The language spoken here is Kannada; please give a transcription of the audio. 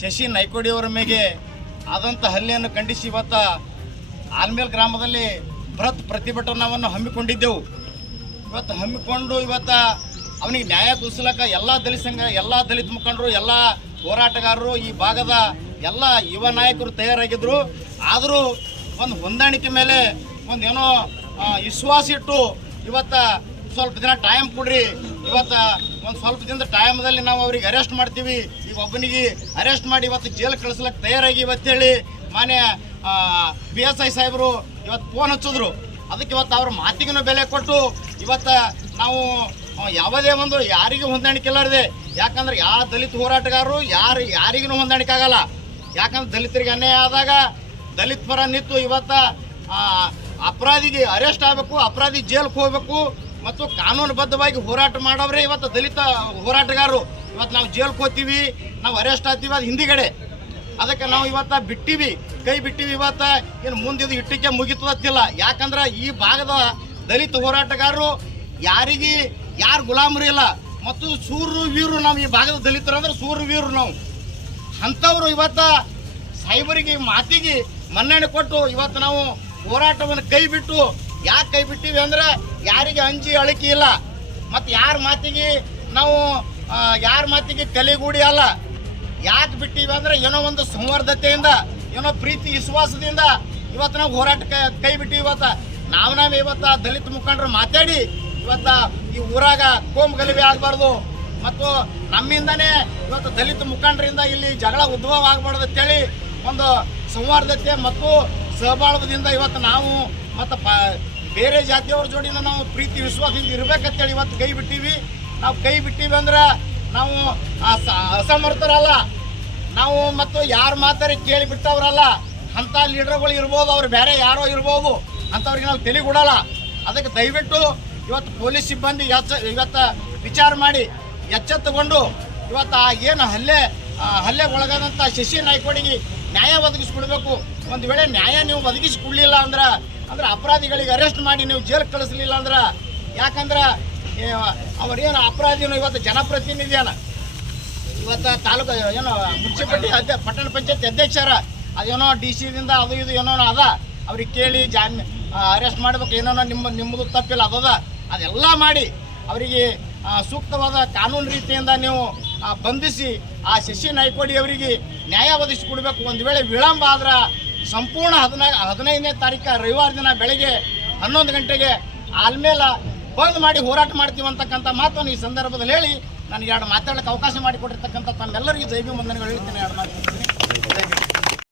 ಶಶಿ ನೈಕೋಡಿಯವರ ಮೇಲೆ ಆದಂಥ ಹಲ್ಲೆಯನ್ನು ಖಂಡಿಸಿ ಇವತ್ತು ಆಲ್ಮೇಲ್ ಗ್ರಾಮದಲ್ಲಿ ಬೃಹತ್ ಪ್ರತಿಭಟನಾವನ್ನು ಹಮ್ಮಿಕೊಂಡಿದ್ದೆವು. ಇವತ್ತು ಹಮ್ಮಿಕೊಂಡು ಅವನಿಗೆ ನ್ಯಾಯ ಕೊಡಿಸ್ಲಿಕ್ಕೆ ಎಲ್ಲ ದಲಿತ ಸಂಘ, ಎಲ್ಲ ದಲಿತ ಮುಖಂಡರು, ಎಲ್ಲ ಹೋರಾಟಗಾರರು, ಈ ಭಾಗದ ಎಲ್ಲ ಯುವ ನಾಯಕರು ತಯಾರಾಗಿದ್ದರು. ಆದರೂ ಒಂದು ಹೊಂದಾಣಿಕೆ ಮೇಲೆ ಏನೋ ವಿಶ್ವಾಸ ಇಟ್ಟು ಇವತ್ತು ಸ್ವಲ್ಪ ದಿನ ಟೈಮ್ ಕೊಡ್ರಿ, ಇವತ್ತು ಒಂದು ಸ್ವಲ್ಪ ದಿನದ ಟೈಮಲ್ಲಿ ನಾವು ಅವ್ರಿಗೆ ಅರೆಸ್ಟ್ ಮಾಡ್ತೀವಿ, ಈಗ ಒಬ್ಬನಿಗೆ ಅರೆಸ್ಟ್ ಮಾಡಿ ಇವತ್ತು ಜೈಲು ಕಳಿಸ್ಲಿಕ್ಕೆ ತಯಾರಾಗಿ ಇವತ್ತೇಳಿ ಮಾನ್ಯ PSI ಸಾಹೇಬರು ಇವತ್ತು ಫೋನ್ ಹಚ್ಚಿದ್ರು. ಅದಕ್ಕೆ ಇವತ್ತು ಅವ್ರ ಮಾತಿಗೂ ಬೆಲೆ ಕೊಟ್ಟು ಇವತ್ತು ನಾವು ಯಾವುದೇ ಒಂದು ಯಾರಿಗೂ ಹೊಂದಾಣಿಕೆ ಇಲ್ಲಾರದೆ, ಯಾಕಂದ್ರೆ ಯಾವ ದಲಿತ ಹೋರಾಟಗಾರರು ಯಾರಿಗೂ ಹೊಂದಾಣಿಕೆ ಆಗಲ್ಲ. ಯಾಕಂದ್ರೆ ದಲಿತರಿಗೆ ಅನ್ಯಾಯ ಆದಾಗ ದಲಿತ ಪರ ನಿಂತು ಇವತ್ತು ಅಪರಾಧಿಗೆ ಅರೆಸ್ಟ್ ಆಗಬೇಕು, ಅಪರಾಧಿ ಜೈಲ್ಗೆ ಹೋಗ್ಬೇಕು ಮತ್ತು ಕಾನೂನುಬದ್ಧವಾಗಿ ಹೋರಾಟ ಮಾಡೋವ್ರೆ ಇವತ್ತು ದಲಿತ ಹೋರಾಟಗಾರರು. ಇವತ್ತು ನಾವು ಜೈಲ್ಗೆ ಹೋಗ್ತೀವಿ, ನಾವು ಅರೆಸ್ಟ್ ಆಗ್ತೀವಿ, ಅದು ಹಿಂದಿಗಡೆ. ಅದಕ್ಕೆ ನಾವು ಇವತ್ತು ಬಿಟ್ಟಿವಿ, ಕೈ ಬಿಟ್ಟಿವಿ. ಇವತ್ತು ಏನು ಮುಂದಿದು ಇಟ್ಟಿಗೆ ಮುಗಿತದತ್ತಿಲ್ಲ. ಯಾಕಂದ್ರೆ ಈ ಭಾಗದ ದಲಿತ ಹೋರಾಟಗಾರರು ಯಾರು ಗುಲಾಮರು ಇಲ್ಲ ಮತ್ತು ಸೂರ್ರು ವೀರು. ನಾವು ಈ ಭಾಗದ ದಲಿತರು ಅಂದ್ರೆ ಸೂರ್ರು ವೀರು ನಾವು. ಅಂಥವ್ರು ಇವತ್ತು ಸಾಹೇಬರಿಗೆ ಮಾತಿಗೆ ಮನ್ನಣೆ ಕೊಟ್ಟು ಇವತ್ತು ನಾವು ಹೋರಾಟವನ್ನು ಕೈ ಬಿಟ್ಟು, ಯಾಕೆ ಕೈ ಬಿಟ್ಟಿವಿ ಅಂದ್ರೆ ಯಾರಿಗೆ ಅಂಜಿ ಅಳಿಕೆ ಇಲ್ಲ ಮತ್ತು ಯಾರ ಮಾತಿಗೆ ಕಲೆಗೂಡಿ ಅಲ್ಲ. ಯಾಕೆ ಬಿಟ್ಟಿವಿ ಅಂದ್ರೆ ಏನೋ ಒಂದು ಸಂವರ್ಧತೆಯಿಂದ, ಏನೋ ಪ್ರೀತಿ ವಿಶ್ವಾಸದಿಂದ ಇವತ್ತು ನಾವು ಹೋರಾಟಕ್ಕೆ ಕೈ ಬಿಟ್ಟಿವಿ. ಇವತ್ತು ನಾವೇ ಇವತ್ತು ದಲಿತ ಮುಖಂಡರು ಮಾತಾಡಿ ಇವತ್ತು ಈ ಊರಾಗ ಕೋಮು ಗಲಭೆ ಆಗಬಾರ್ದು ಮತ್ತು ನಮ್ಮಿಂದನೇ ಇವತ್ತು ದಲಿತ ಮುಖಂಡರಿಂದ ಇಲ್ಲಿ ಜಗಳ ಉದ್ಭವ ಆಗಬಾರ್ದು ಅಂತೇಳಿ ಒಂದು ಸಂವರ್ಧತೆ ಮತ್ತು ಸಹಬಾಳ್ವದಿಂದ ಇವತ್ತು ನಾವು ಮತ್ತು ಬೇರೆ ಜಾತಿಯವ್ರ ಜೋಡಿನ ನಾವು ಪ್ರೀತಿ ವಿಶ್ವಾಸದಿಂದ ಇರಬೇಕಂತೇಳಿ ಇವತ್ತು ಕೈ ಬಿಟ್ಟಿವಿ. ನಾವು ಕೈ ಬಿಟ್ಟಿವಿ ಅಂದ್ರೆ ನಾವು ಅಸಮರ್ಥರಲ್ಲ, ನಾವು ಮತ್ತು ಯಾರು ಮಾತಾಡಿ ಕೇಳಿ ಬಿಟ್ಟವ್ರಲ್ಲ. ಅಂಥ ಲೀಡರ್ಗಳು ಇರ್ಬೋದು, ಅವ್ರು ಬೇರೆ ಯಾರೋ ಇರ್ಬೋದು, ಅಂಥವ್ರಿಗೆ ನಾವು ತಲೆಗೂಡಲ್ಲ. ಅದಕ್ಕೆ ದಯವಿಟ್ಟು ಇವತ್ತು ಪೊಲೀಸ್ ಸಿಬ್ಬಂದಿ ಇವತ್ತು ವಿಚಾರ ಮಾಡಿ ಎಚ್ಚೆತ್ತುಕೊಂಡು ಇವತ್ತು ಏನು ಹಲ್ಲೆಗೆ ಒಳಗಾದಂಥ ಶಶಿ ನಾಯ್ಕೋಡಿಗೆ ನ್ಯಾಯ ಒದಗಿಸ್ಕೊಡ್ಬೇಕು. ಒಂದು ವೇಳೆ ನ್ಯಾಯ ನೀವು ಒದಗಿಸ್ಕೊಡ್ಲಿಲ್ಲ ಅಂದ್ರೆ ಅಪರಾಧಿಗಳಿಗೆ ಅರೆಸ್ಟ್ ಮಾಡಿ ನೀವು ಜೈಲು ಕಳಿಸ್ಲಿಲ್ಲ ಅಂದ್ರೆ, ಯಾಕಂದ್ರೆ ಅವರೇನು ಅಪರಾಧಿನೂ ಇವತ್ತು ಜನಪ್ರತಿನಿಧಿಯನ, ಇವತ್ತು ತಾಲೂಕು ಏನೋ ಮುನ್ಸಿಪಾಲಿಟಿ ಪಟ್ಟಣ ಪಂಚಾಯತ್ ಅಧ್ಯಕ್ಷರ, ಅದೇನೋ DC ದಿಂದ ಅದು ಇದು ಏನೋ ಅದ, ಅವ್ರಿಗೆ ಕೇಳಿ ಅರೆಸ್ಟ್ ಮಾಡ್ಬೇಕು, ಏನೋ ನಿಮ್ಮದು ತಪ್ಪಿಲ್ಲ ಅದೆಲ್ಲ ಮಾಡಿ ಅವರಿಗೆ ಸೂಕ್ತವಾದ ಕಾನೂನು ರೀತಿಯಿಂದ ನೀವು ಬಂಧಿಸಿ ಆ ಶಶಿ ನಾಯ್ಕೋಡಿ ಅವರಿಗೆ ನ್ಯಾಯ ಒದಗಿಸಿಕೊಡ್ಬೇಕು. ಒಂದು ವೇಳೆ ವಿಳಂಬ ಆದ್ರೆ ಸಂಪೂರ್ಣ 15ನೇ ತಾರೀಕು ರವಿವಾರ ದಿನ ಬೆಳಗ್ಗೆ 11 ಗಂಟೆಗೆ ಆಲ್ಮೇಲೆ ಬಂದ್ ಮಾಡಿ ಹೋರಾಟ ಮಾಡ್ತೀವಿ ಅಂತಕ್ಕಂಥ ಮಾತನ್ನು ಈ ಸಂದರ್ಭದಲ್ಲಿ ಹೇಳಿ ನನಗೆ ಎರಡು ಮಾತಾಡಲಿಕ್ಕೆ ಅವಕಾಶ ಮಾಡಿಕೊಟ್ಟಿರ್ತಕ್ಕಂಥ ತಮ್ಮೆಲ್ಲರಿಗೂ ಜೈ ಭೀಮ್ ವಂದನೆಗಳು ಹೇಳ್ತೀನಿ. ಎರಡು ಮಾತು